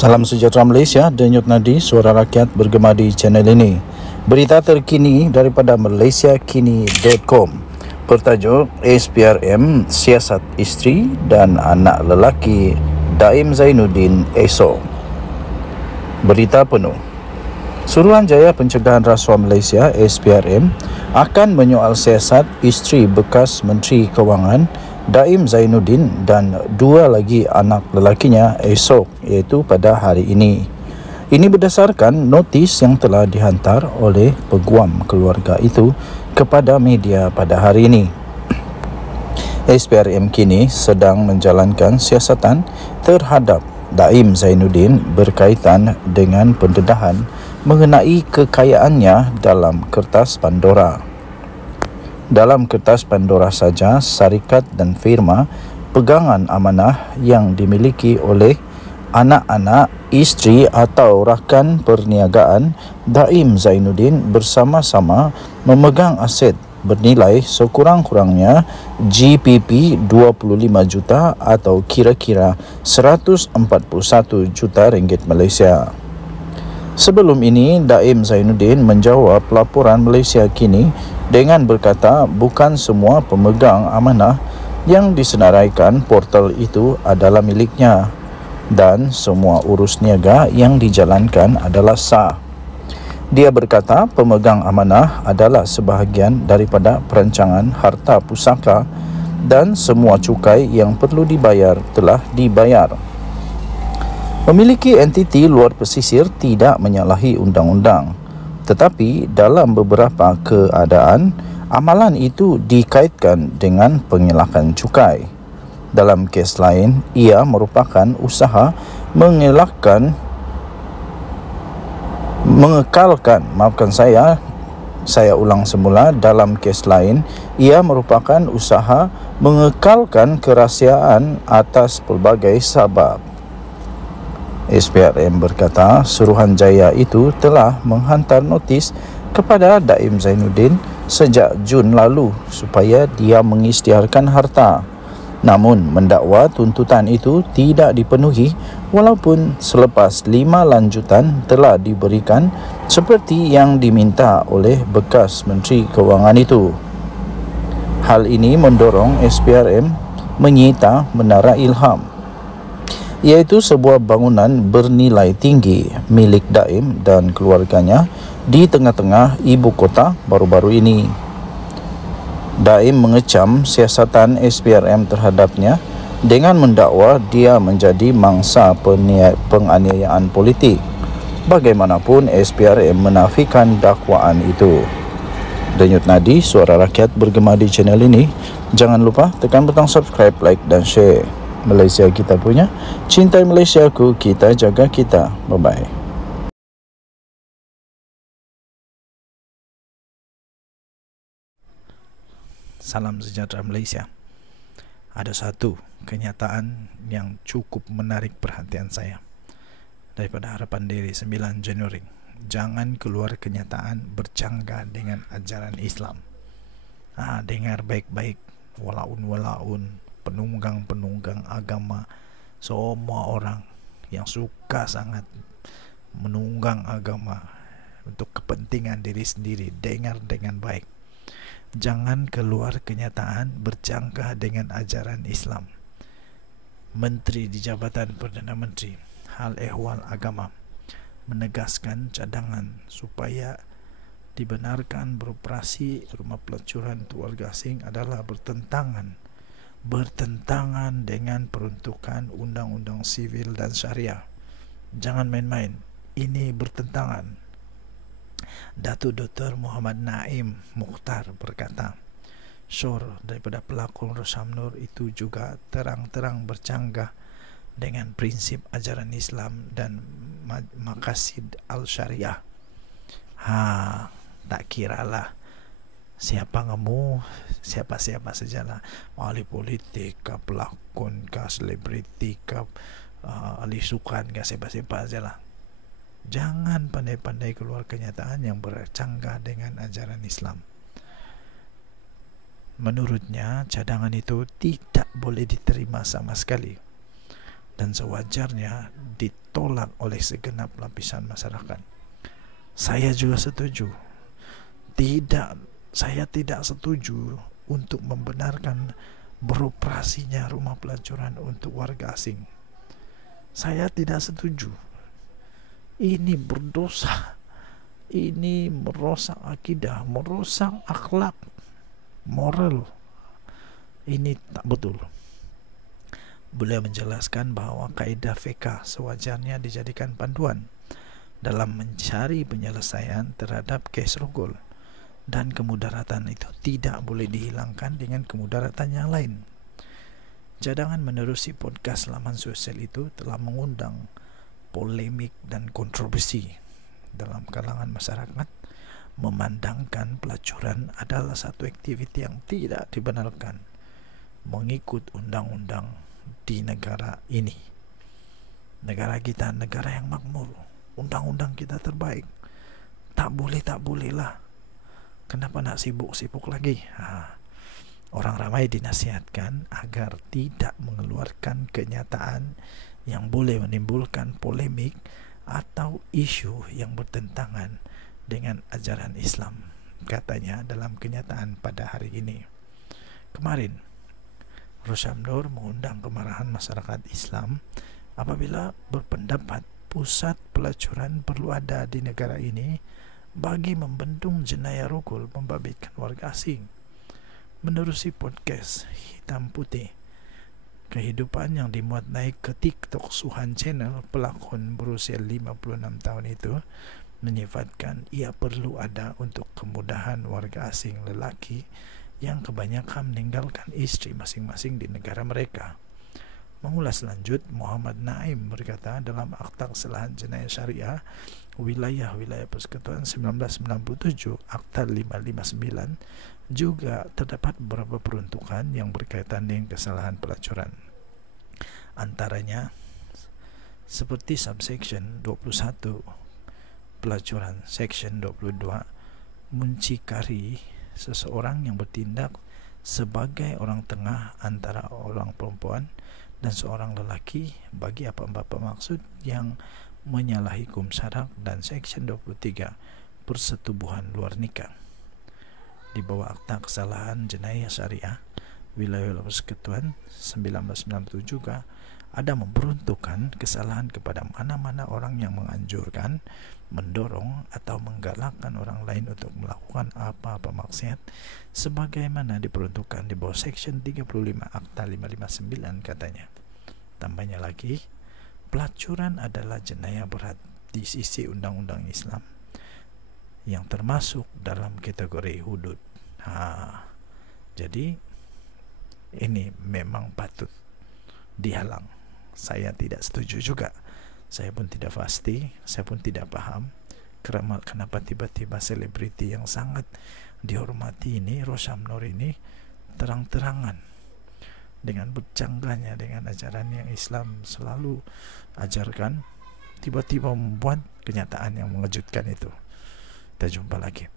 Salam sejahtera Malaysia, Denyut Nadi, suara rakyat bergema di channel ini. Berita terkini daripada malaysiakini.com bertajuk SPRM siasat isteri dan anak lelaki Daim Zainuddin esok. Berita penuh. Suruhanjaya Pencegahan Rasuah Malaysia SPRM akan menyoal siasat isteri bekas Menteri Kewangan Daim Zainuddin dan dua lagi anak lelakinya esok, iaitu pada hari ini. Ini berdasarkan notis yang telah dihantar oleh peguam keluarga itu kepada media pada hari ini. SPRM kini sedang menjalankan siasatan terhadap Daim Zainuddin berkaitan dengan pendedahan mengenai kekayaannya dalam kertas Pandora. Dalam kertas Pandora saja, syarikat dan firma pegangan amanah yang dimiliki oleh anak-anak, isteri atau rakan perniagaan Daim Zainuddin bersama-sama memegang aset bernilai sekurang-kurangnya GPP 25 juta atau kira-kira 141 juta ringgit Malaysia. Sebelum ini, Daim Zainuddin menjawab laporan Malaysia Kini dengan berkata bukan semua pemegang amanah yang disenaraikan portal itu adalah miliknya dan semua urus niaga yang dijalankan adalah sah. Dia berkata pemegang amanah adalah sebahagian daripada perancangan harta pusaka dan semua cukai yang perlu dibayar telah dibayar. Memiliki entiti luar pesisir tidak menyalahi undang-undang, tetapi dalam beberapa keadaan, amalan itu dikaitkan dengan pengelakkan cukai. Dalam kes lain, ia merupakan usaha mengekalkan, saya ulang semula, dalam kes lain, ia merupakan usaha mengekalkan kerahsiaan atas pelbagai sebab. SPRM berkata Suruhanjaya itu telah menghantar notis kepada Daim Zainuddin sejak Jun lalu supaya dia mengisytiharkan harta. Namun mendakwa tuntutan itu tidak dipenuhi walaupun selepas 5 lanjutan telah diberikan seperti yang diminta oleh bekas Menteri Kewangan itu. Hal ini mendorong SPRM menyita Menara Ilham, iaitu sebuah bangunan bernilai tinggi milik Daim dan keluarganya di tengah-tengah ibu kota baru-baru ini. Daim mengecam siasatan SPRM terhadapnya dengan mendakwa dia menjadi mangsa penganiayaan politik. Bagaimanapun, SPRM menafikan dakwaan itu. Denyut Nadi, suara rakyat bergema di channel ini. Jangan lupa tekan butang subscribe, like dan share. Malaysia kita punya, cintai Malaysiaku, kita jaga kita. Bye-bye. Salam sejahtera Malaysia. Ada satu kenyataan yang cukup menarik perhatian saya daripada Harapan Diri 9 Januari. Jangan keluar kenyataan bercanggah dengan ajaran Islam. Dengar baik-baik, walaun-walaun, penunggang-penunggang agama, semua orang yang suka sangat menunggang agama untuk kepentingan diri sendiri, dengar dengan baik. Jangan keluar kenyataan bercanggah dengan ajaran Islam. Menteri di Jabatan Perdana Menteri Hal Ehwal Agama menegaskan cadangan supaya dibenarkan beroperasi rumah pelacuran keluarga asing adalah bertentangan dengan peruntukan Undang-Undang Sivil dan Syariah. Jangan main-main, ini bertentangan. Datuk Dr. Muhammad Naim Mukhtar berkata, syur daripada pelakon Rosamnur itu juga terang-terang bercanggah dengan prinsip ajaran Islam dan maqasid al-Syariah. Tak kiralah siapa siapa sajalah, ahli politik kah, pelakon kah, selebriti kah, ahli sukan kah, siapa-siapa sajalah. Jangan pandai-pandai keluar kenyataan yang bercanggah dengan ajaran Islam. Menurutnya, cadangan itu tidak boleh diterima sama sekali. dan sewajarnya ditolak oleh segenap lapisan masyarakat. Saya juga setuju. Saya tidak setuju untuk membenarkan beroperasinya rumah pelacuran untuk warga asing. Saya tidak setuju. Ini berdosa. Ini merusak akidah, merusak akhlak, moral. Ini tak betul. Beliau menjelaskan bahwa kaidah fiqh sewajarnya dijadikan panduan dalam mencari penyelesaian terhadap kes rogol, dan kemudaratan itu tidak boleh dihilangkan dengan kemudaratan yang lain. Cadangan menerusi podcast laman sosial itu telah mengundang polemik dan kontroversi dalam kalangan masyarakat, memandangkan pelacuran adalah satu aktiviti yang tidak dibenarkan mengikut undang-undang di negara ini. Negara kita negara yang makmur, undang-undang kita terbaik. Tak boleh lah. Kenapa nak sibuk-sibuk lagi? Orang ramai dinasihatkan agar tidak mengeluarkan kenyataan yang boleh menimbulkan polemik atau isu yang bertentangan dengan ajaran Islam, katanya dalam kenyataan pada hari ini. Kemarin Rosyam Nur mengundang kemarahan masyarakat Islam apabila berpendapat pusat pelacuran perlu ada di negara ini bagi membendung jenayah rogol membabitkan warga asing. Menerusi podcast Hitam Putih, kehidupan yang dimuat naik ke TikTok Suhan Channel, pelakon berusia 56 tahun itu menyifatkan ia perlu ada untuk kemudahan warga asing lelaki yang kebanyakan meninggalkan istri masing-masing di negara mereka. Mengulas lanjut, Muhammad Naim berkata dalam Akta Kesalahan Jenayah Syariah Wilayah-Wilayah Persekutuan 1997 Akta 559 juga terdapat beberapa peruntukan yang berkaitan dengan kesalahan pelacuran. Antaranya seperti subsection 21 pelacuran, section 22 muncikari seseorang yang bertindak sebagai orang tengah antara orang perempuan dan seorang lelaki bagi apa-apa maksud yang menyalahi hukum syarak, dan section 23 persetubuhan luar nikah. Di bawah Akta Kesalahan Jenayah Syariah Wilayah Persekutuan 1997 juga ada memperuntukkan kesalahan kepada mana-mana orang yang menganjurkan, mendorong atau menggalakkan orang lain untuk melakukan apa-apa maksiat sebagaimana diperuntukkan di bawah section 35 Akta 559, katanya. Tambahnya lagi, pelacuran adalah jenayah berat di sisi undang-undang Islam yang termasuk dalam kategori hudud. Jadi ini memang patut dihalang. Saya tidak setuju juga. Saya pun tidak pasti, saya pun tidak paham kenapa tiba-tiba selebriti yang sangat dihormati ini, Rosyam Nur ini, terang-terangan dengan bercanggahnya dengan ajaran yang Islam selalu ajarkan, tiba-tiba membuat kenyataan yang mengejutkan itu. Kita jumpa lagi.